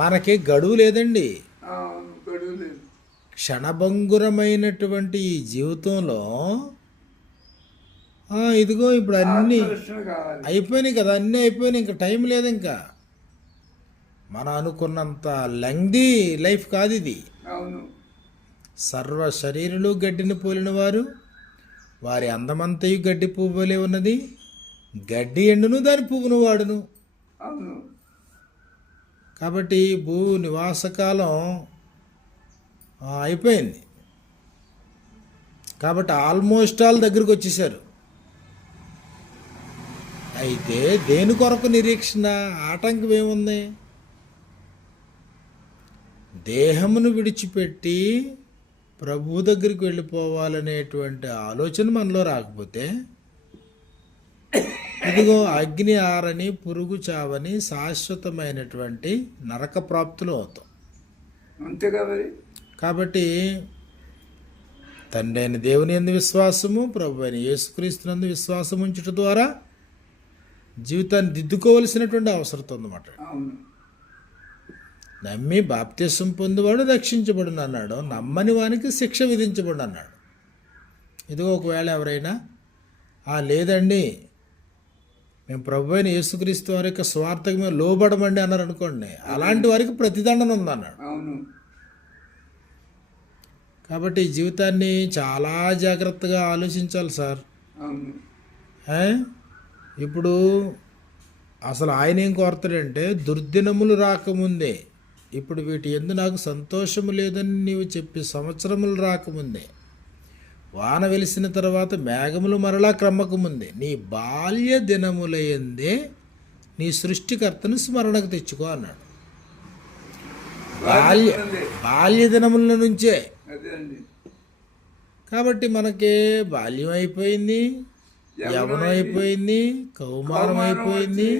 మనకి గడువు లేదండి. అవును, గడువు లేదు. క్షణభంగురమైనటువంటి ఈ జీవితంలో ఇదిగో ఇప్పుడు అన్నీ ఆత్మరక్షణ కావాలి. అయిపోయినాయి కదా, అన్నీ అయిపోయినాయి, ఇంకా టైం లేదు. ఇంకా మనం అనుకున్నంత లెంగ్దీ లైఫ్ కాదు ఇది. అవును, సర్వ శరీరులు గడ్డిని పోలిన వారు, వారి అందమంతయు గడ్డి పువ్వు వలె ఉన్నది, గడ్డి ఎండును దాని పువ్వును వాడును. అవును, కాబట్టి భూ నివాసకాలం అయిపోయింది. కాబట్టి ఆల్మోస్ట్ ఆల్ దగ్గరికి వచ్చేసారు. అయితే దేని కొరకు నిరీక్షణ? ఆటంకం ఏముంది? దేహమును విడిచిపెట్టి ప్రభు దగ్గరికి వెళ్ళిపోవాలనేటువంటి ఆలోచన మనలో రాకపోతే ఇదిగో అగ్ని ఆరని పురుగు చావని శాశ్వతమైనటువంటి నరక ప్రాప్తులు అవుతాం. అంతేగా మరి. కాబట్టి తండ్రి అయిన దేవుని యందు విశ్వాసము, ప్రభు అయిన యేసుక్రీస్తునందు విశ్వాసం ఉంచుట ద్వారా జీవితాన్ని దిద్దుకోవలసినటువంటి అవసరం ఉందన్నమాట. అవును, నమ్మి బాప్తిసం పొందేవాడు రక్షించబడును అన్నాడు, నమ్మని వానికి శిక్ష విధించబడు అన్నాడు. ఇదిగో ఒకవేళ ఎవరైనా లేదండి మేము ప్రభు అయిన యేసుక్రీస్తు వారి యొక్క స్వార్థకు మేము లోబడమండి అన్నారు అనుకోండి, అలాంటి వారికి ప్రతిదండన ఉందన్నాడు. అవును, కాబట్టి ఈ జీవితాన్ని చాలా జాగ్రత్తగా ఆలోచించాలి సార్. అవును, ఇప్పుడు అసలు ఆయన ఏం కోరతాడంటే, దుర్దినములు రాకముందే, ఇప్పుడు వీటి యందు నాకు సంతోషము లేదని నీవు చెప్పి సంవత్సరములు రాకముందే, వాన వెలిసిన తర్వాత మేఘములు మరలా క్రమ్మకముందే, నీ బాల్య దినములయందే నీ సృష్టికర్తను స్మరణకు తెచ్చుకో అన్నాడు. బాల్య దినముల నుంచే. అదే అండి. కాబట్టి మనకి బాల్యం అయిపోయింది, యవనం అయిపోయింది, కౌమారం అయిపోయింది,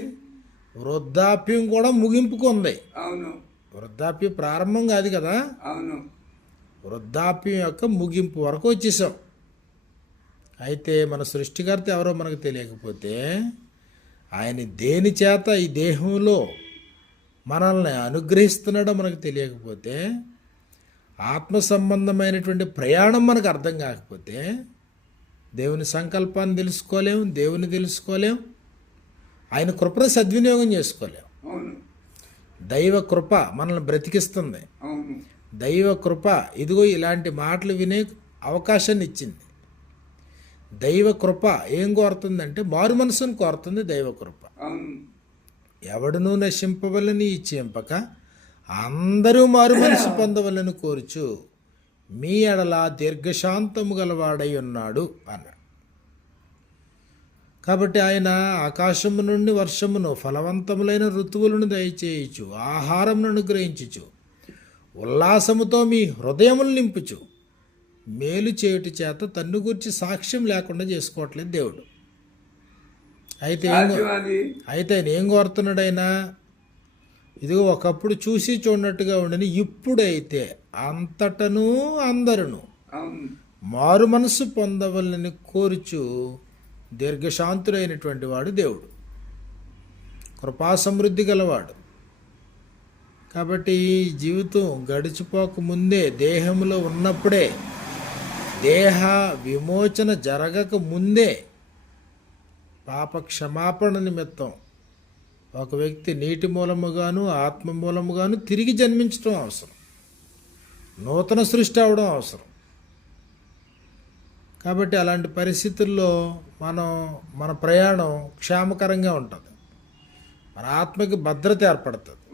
వృద్ధాప్యం కూడా ముగింపుకుంది. అవును, వృద్ధాప్యం ప్రారంభం కాదు కదా, అవును, వృద్ధాప్యం యొక్క ముగింపు వరకు వచ్చేసాం. అయితే మన సృష్టికర్త ఎవరో మనకు తెలియకపోతే, ఆయన దేని చేత ఈ దేహంలో మనల్ని అనుగ్రహిస్తున్నాడో మనకు తెలియకపోతే, ఆత్మ సంబంధమైనటువంటి ప్రయాణం మనకు అర్థం కాకపోతే, దేవుని సంకల్పాన్ని తెలుసుకోలేం, దేవుని తెలుసుకోలేం, ఆయన కృపను సద్వినియోగం చేసుకోలేం. అవును, దైవ కృప మనల్ని బ్రతికిస్తుంది. అవును, దైవ కృప ఇదిగో ఇలాంటి మాటలు వినే అవకాశాన్ని ఇచ్చింది. దైవ కృప ఏం కోరుతుందంటే మారు మనసును కోరుతుంది దైవ కృప. అవును, ఎవడునూ నశింపవలని ఇచ్చేంపక అందరూ మారు మనసు పొందవలని కోరుచు మీ ఎడల దీర్ఘశాంతము గలవాడై ఉన్నాడు అన్నాడు. కాబట్టి ఆయన ఆకాశము నుండి వర్షమును, ఫలవంతములైన ఋతువులను దయచేయచ్చు, ఆహారమును అనుగ్రహించుచు, ఉల్లాసముతో మీ హృదయములు నింపుచు, మేలు చేయుటి చేత తన్ను గురించి సాక్ష్యం లేకుండా చేసుకోవట్లేదు దేవుడు. అయితే ఆయన ఏం కోరుతున్నాడు? ఆయన ఇదిగో ఒకప్పుడు చూసి చూడనట్టుగా ఉండని, ఇప్పుడైతే అంతటను అందరును మారు మనసు పొందవలని కోరుచు దీర్ఘశాంతుడైనటువంటి వాడు దేవుడు, కృపా సమృద్ధి గలవాడు. కాబట్టి ఈ జీవితం గడిచిపోక ముందే, దేహంలో ఉన్నప్పుడే, దేహ విమోచన జరగక ముందే పాప క్షమాపణ నిమిత్తం ఒక వ్యక్తి నీటి మూలముగాను ఆత్మ మూలముగాను తిరిగి జన్మించడం అవసరం, నూతన సృష్టి అవడం అవసరం. కాబట్టి అలాంటి పరిస్థితుల్లో మన ప్రయాణం క్షేమకరంగా ఉంటుంది, మన ఆత్మకి భద్రత ఏర్పడుతుంది,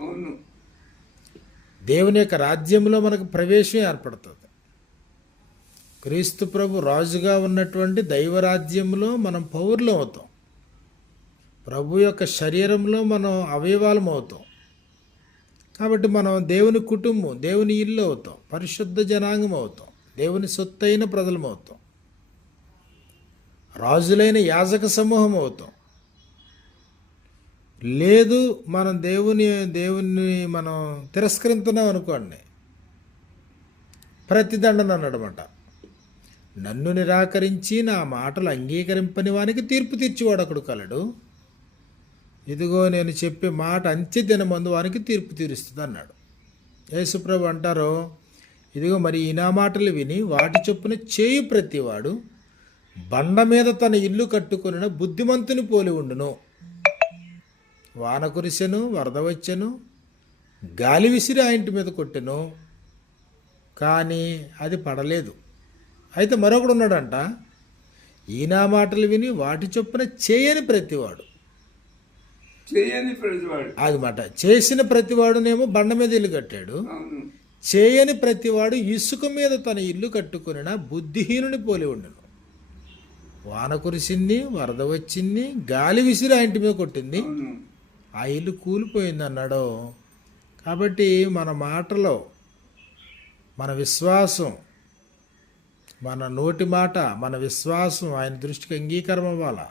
దేవుని యొక్క రాజ్యంలో మనకు ప్రవేశం ఏర్పడుతుంది. క్రీస్తు ప్రభు రాజుగా ఉన్నటువంటి దైవరాజ్యంలో మనం పౌరులం అవుతాం, ప్రభు యొక్క శరీరంలో మనం అవయవాలం అవుతాం. కాబట్టి మనం దేవుని కుటుంబం, దేవుని ఇల్లు అవుతాం, పరిశుద్ధ జనాంగం అవుతాం, దేవుని సొత్తైన ప్రజలం అవుతాం, రాజులైన యాజక సమూహం అవుతాం. లేదు మనం దేవుని మనం తిరస్కరించున్నాం అనుకోండి, ప్రతిదండన అన్నమాట. నన్ను నిరాకరించి నా మాటలు అంగీకరింపని వానికి తీర్పు తీర్చివాడు ఒకడు కలడు, ఇదిగో నేను చెప్పే మాట అంత్య దినమందు వానికి తీర్పు తీరుస్తుంది అన్నాడు. యేసుప్రభు అంటారు, ఇదిగో మరి ఈ నా మాటలు విని వాటి చొప్పున చేయు ప్రతివాడు బండ మీద తన ఇల్లు కట్టుకొనిన బుద్ధిమంతుని పోలి ఉండును. వాన కురిసెను, వరద వచ్చెను, గాలి విసిరి ఆ ఇంటి మీద కొట్టెను, కానీ అది పడలేదు. అయితే మరొకడు ఉన్నాడంట, ఈ నా మాటలు విని వాటి చొప్పున చేయని ప్రతివాడు. చేయని ప్రతివాడు. అది మాట చేసిన ప్రతివాడునేమో బండ మీద ఇల్లు కట్టాడు, అవును. చేయని ప్రతివాడు ఇసుక మీద తన ఇల్లు కట్టుకొనిన బుద్ధిహీనుని పోలి ఉండను. వాన కురిసింది, వరద వచ్చింది, గాలి విసిరి ఆ ఇంటి మీద కొట్టింది, అవును. ఆ ఇల్లు కూలిపోయింది అన్నాడు. కాబట్టి మన మాటలో మన విశ్వాసం, మన నోటి మాట, మన విశ్వాసం ఆయన దృష్టికి అంగీకారం అవ్వాలా.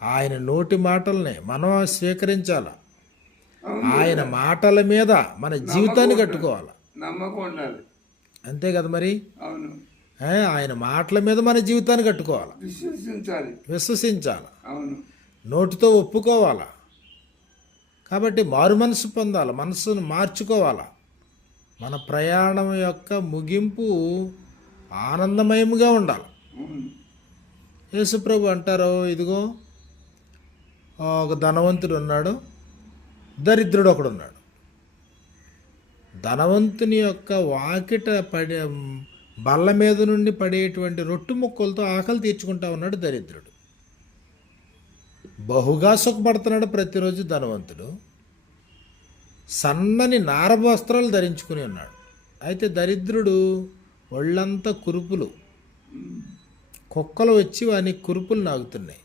ఆయన నోటి మాటల్ని మనం స్వీకరించాల. అవును. ఆయన మాటల మీద మన జీవితాన్ని కట్టుకోవాలి. నమ్మకం ఉండాలి. అంతే కదా మరి. అవును. ఆయన మాటల మీద మన జీవితాన్ని కట్టుకోవాలి, విశ్వసించాలి. విశ్వసించాలి, అవును. నోటితో ఒప్పుకోవాలా. కాబట్టి మారు మనసు పొందాలి, మనసును మార్చుకోవాలా. మన ప్రయాణం యొక్క ముగింపు ఆనందమయముగా ఉండాలి. అవును. యేసుప్రభు అంటారు, ఇదిగో ఒక ధనవంతుడు ఉన్నాడు, దరిద్రుడు ఒకడు ఉన్నాడు. ధనవంతుని యొక్క వాకిట పడే బల్ల మీద నుండి పడేటువంటి రొట్టు ముక్కలతో ఆకలి తీర్చుకుంటా ఉన్నాడు దరిద్రుడు. బహుగా సుఖపడుతున్నాడు ప్రతిరోజు ధనవంతుడు. సన్నని నార వస్త్రాలు ధరించుకుని ఉన్నాడు. అయితే దరిద్రుడు ఒళ్ళంతా కురుపులు, కుక్కలు వచ్చి వాని కురుపులు నాగుతున్నాయి.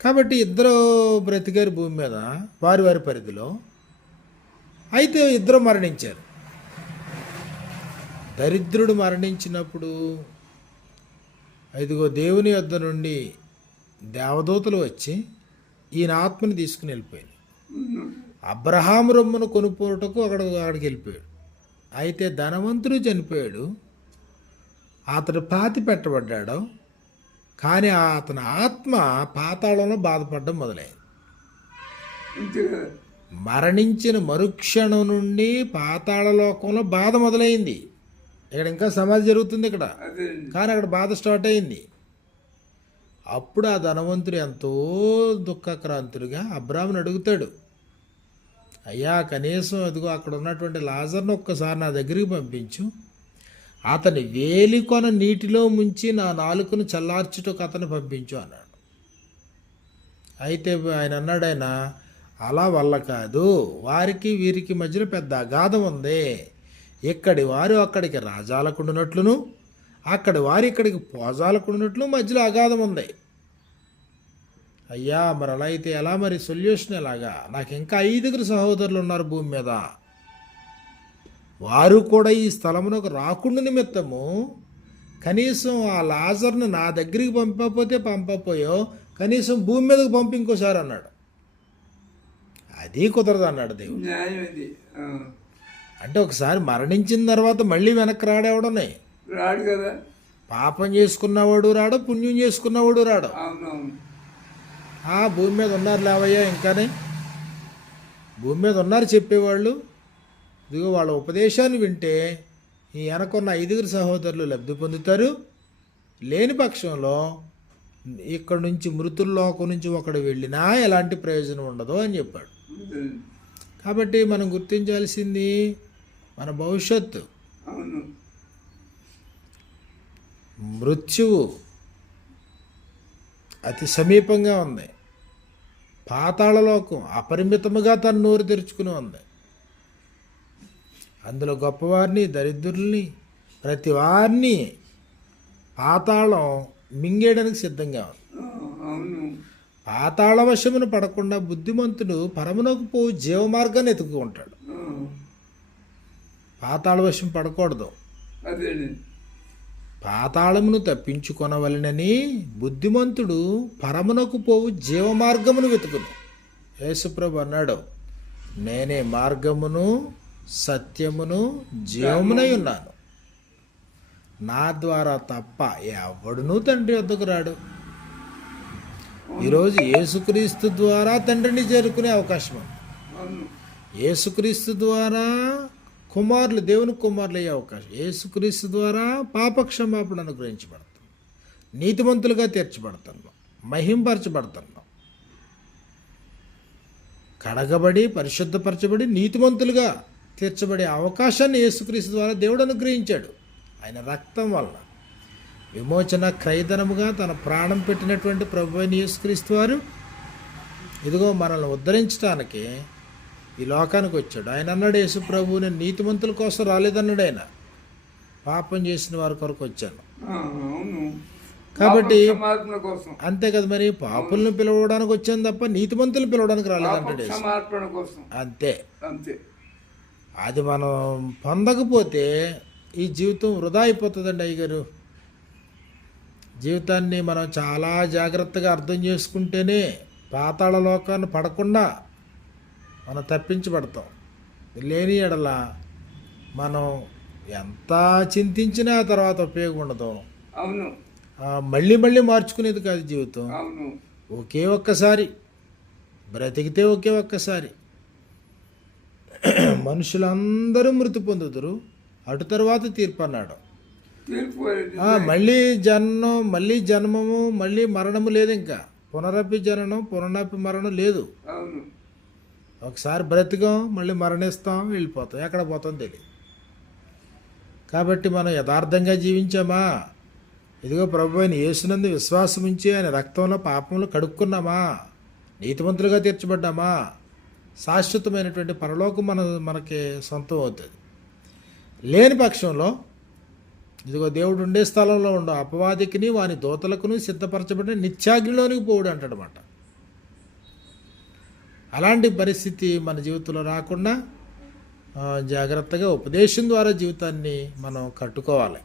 కాబట్టి ఇద్దరు బ్రతికారు భూమి మీద వారి వారి పరిధిలో. అయితే ఇద్దరు మరణించారు. దరిద్రుడు మరణించినప్పుడు ఇదిగో దేవుని యొద్ద నుండి దేవదూతలు వచ్చి ఈయన ఆత్మని తీసుకుని వెళ్ళిపోయింది. అబ్రహాము రొమ్మును కొనుక్కోటకు అక్కడికి వెళ్ళిపోయాడు. అయితే ధనవంతుడు చనిపోయాడు, అతడు పాతి పెట్టబడ్డాడు. కానీ అతని ఆత్మ పాతాళంలో బాధపడడం మొదలైంది. అంతే కదా. మరణించిన మరుక్షణం నుండి పాతాళలోకంలో బాధ మొదలైంది. ఇక్కడ ఇంకా సమాధి జరుగుతుంది ఇక్కడ, అదే. కానీ అక్కడ బాధ స్టార్ట్ అయింది. అప్పుడు ఆ ధనవంతుడు ఎంతో దుఃఖక్రాంతుడిగా అబ్రాహాముని అడుగుతాడు, అయ్యా కనీసం అదిగో అక్కడ ఉన్నటువంటి లాజర్ను ఒక్కసారి నా దగ్గరికి పంపించు, అతని వేలికొన నీటిలో ముంచి నా నాలుకను చల్లార్చుటకు అతను పంపించు అన్నాడు. అయితే ఆయన అన్నాడు, ఆయన అలా వల్ల కాదు, వారికి వీరికి మధ్యలో పెద్ద అగాధం ఉంది. ఇక్కడి వారు అక్కడికి రాజాలకుండునట్లును, అక్కడి వారు ఇక్కడికి పోజాలకుండునట్లు మధ్యలో అగాధం ఉంది. అయ్యా మరి అలా అయితే ఎలా, మరి సొల్యూషన్ ఎలాగా? నాకు ఇంకా 5 సహోదరులు ఉన్నారు భూమి మీద, వారు కూడా ఈ స్థలమునకు రాకుండా నిమిత్తము కనీసం ఆ లాజర్ను నా దగ్గరికి పంపకపోయో కనీసం భూమి మీదకి పంపి ఇంకోసారి అన్నాడు. అది కుదరదు అన్నాడు దేవుడు. న్యాయం ఇది. అంటే ఒకసారి మరణించిన తర్వాత మళ్ళీ వెనక్కి రాడేవడనే, రాడు కదా. పాపం చేసుకున్నవాడు రాడు, పుణ్యం చేసుకున్నవాడు రాడు. అవునవును. భూమి మీద ఉన్నారు లేవయ్యా, ఇంకానే భూమి మీద ఉన్నారు చెప్పేవాళ్ళు. ఇదిగో వాళ్ళ ఉపదేశాన్ని వింటే ఈ వెనకున్న 5 సహోదరులు లబ్ధి పొందుతారు. లేని పక్షంలో ఇక్కడ నుంచి మృతుల్లోకం నుంచి ఒకడు వెళ్ళినా ఎలాంటి ప్రయోజనం ఉండదు అని చెప్పాడు. కాబట్టి మనం గుర్తించాల్సింది మన భవిష్యత్తు. అవును. మృత్యువు అతి సమీపంగా ఉంది. పాతాళలోకం అపరిమితముగా తన నోరు తెరుచుకుని ఉంది. అందులో గొప్పవారిని, దరిద్రుల్ని, ప్రతి వారిని పాతాళం మింగేయడానికి సిద్ధంగా ఉంది. అవును. పాతాళ వశమును పడకుండా బుద్ధిమంతుడు పరమునకు పోవు జీవమార్గాన్ని ఎత్తుకుంటాడు. పాతాళ వశం పడకూడదు. అదే. పాతాళమును తప్పించుకొనవలెనని బుద్ధిమంతుడు పరమునకు పోవు జీవమార్గమును వెతుకును. యేసుప్రభు అన్నాడు, నేనే మార్గమును సత్యమును జీవమునై ఉన్నాను, నా ద్వారా తప్ప ఎవడునూ తండ్రి వద్దకు రాడు. ఈరోజు యేసుక్రీస్తు ద్వారా తండ్రిని చేరుకునే అవకాశం ఉంది. అవును. యేసుక్రీస్తు ద్వారా కుమారులు దేవుని కుమారులు అయ్యే అవకాశం. యేసుక్రీస్తు ద్వారా పాపక్షమాపణ అనుగ్రహించబడతాం, నీతిమంతులుగా తీర్చబడుతున్నాం, మహింపరచబడుతున్నాం, కడగబడి పరిశుద్ధపరచబడి నీతిమంతులుగా తీర్చబడే అవకాశాన్ని యేసుక్రీస్తు ద్వారా దేవుడు అనుగ్రహించాడు. ఆయన రక్తం వలన విమోచన క్రయధనముగా తన ప్రాణం పెట్టినటువంటి ప్రభు అయిన యేసుక్రీస్తు వారు ఇదిగో మనల్ని ఉద్ధరించడానికి ఈ లోకానికి వచ్చాడు. ఆయన అన్నాడు, యేసు ప్రభు నేను నీతిమంతుల కోసం రాలేదన్నాడు, ఆయన పాపం చేసిన వారి కొరకు వచ్చాను. అవును. కాబట్టి క్షమాపణ కోసం. అంతే కదా, మరి పాపులను పిలవడానికి వచ్చాను తప్ప నీతిమంతులను పిలవడానికి రాలేదంటాడు యేసు. క్షమాపణ కోసం. అంతే. అంతే. అది మనం పొందకపోతే ఈ జీవితం వృధా అయిపోతుందండి అయ్యగారు. జీవితాన్ని మనం చాలా జాగ్రత్తగా అర్థం చేసుకుంటేనే పాతాళ లోకాన్ని పడకుండా మనం తప్పించబడతాం. లేని ఎడల మనం ఎంత చింతించినా ఆ తర్వాత ఉపయోగం ఉండదు. అవును. మళ్ళీ మళ్ళీ మార్చుకునేది కాదు జీవితం. అవును. ఒకే ఒక్కసారి బ్రతికితే ఒకే ఒక్కసారి. మనుషులందరూ మృతి పొందుదురు, అటు తర్వాత తీర్పు అన్నాడు. తీర్పు మళ్ళీ జన్మము మళ్ళీ మరణము లేదు. ఇంకా పునరపి జననం పునరపి మరణం లేదు. అవును. ఒకసారి బ్రతికాం, మళ్ళీ మరణిస్తాం, వెళ్ళిపోతాం, ఎక్కడ పోతాం తెలియదు. కాబట్టి మనం యథార్థంగా జీవించామా, ఇదిగో ప్రభు అయిన యేసునందు విశ్వాసం ఉంచి ఆయన రక్తంలో పాపంలో కడుక్కున్నామా, నీతిమంతులుగా తీర్చబడ్డామా, శాశ్వతమైనటువంటి పరలోకం మనకి సొంతం అవుతుంది. లేని పక్షంలో ఇదిగో దేవుడు ఉండే స్థలంలో ఉండ అపవాదికిని వాని దూతలకును సిద్ధపరచబడిన నిత్యాగ్నిలోనికి పోవుడు అంటాడనమాట. అలాంటి పరిస్థితి మన జీవితంలో రాకుండా జాగ్రత్తగా ఉపదేశం ద్వారా జీవితాన్ని మనం కట్టుకోవాలి.